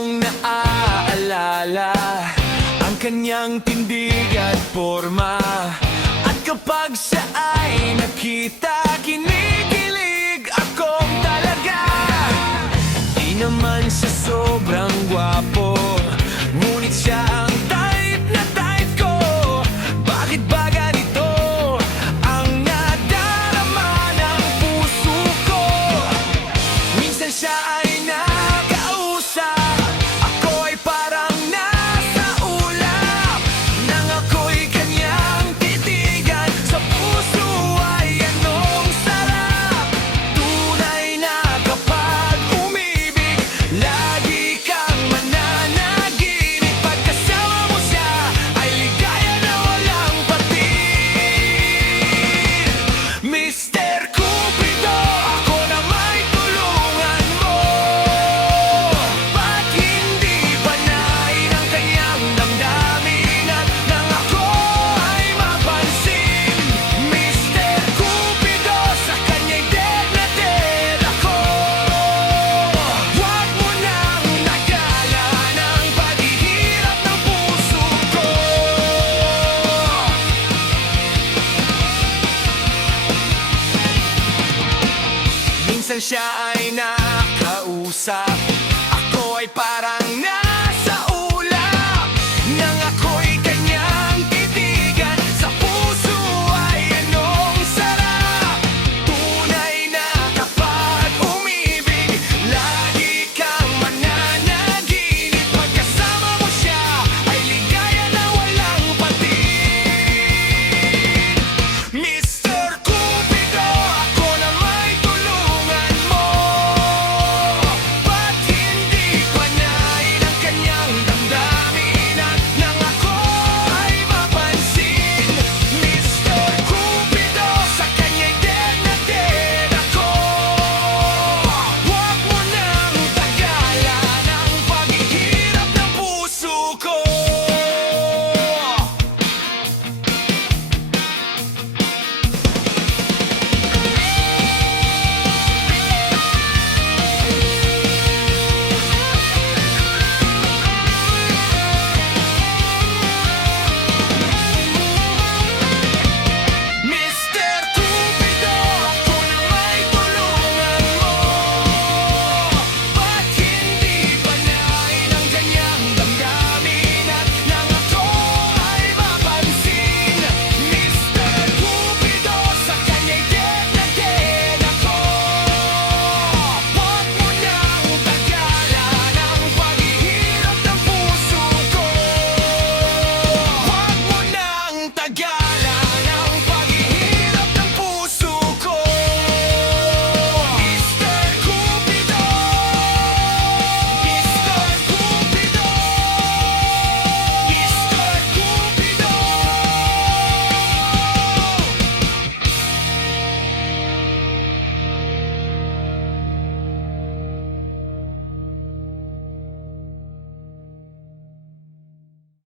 kong naaalala ang kanyang tindig at forma. At kapag siya ay nakita, kinikilig akong talaga. Di naman siya sobrang gwapo, ngunit siya ang type na type ko. Bakit ba ganito ang nadarama ng puso ko? Minsan siya ay nakausap, ako ay parang nasa ulap. Nang ako'y kanyang titigan, sa puso ay anong sarap. Tunay na kapag umibig, lagi kang mananaginip. Pagkasama mo siya ay ligaya na walang patid. Mr. Cupido, ako na may tulungan mo. Ba't hindi panahin ang kanyang damdamin at nang ako ay mapansin? Mr. Cupido, sa kanya'y dead na dead ako. Huwag mo nang nagalaan ang paghihirap ng puso ko. Minsan siya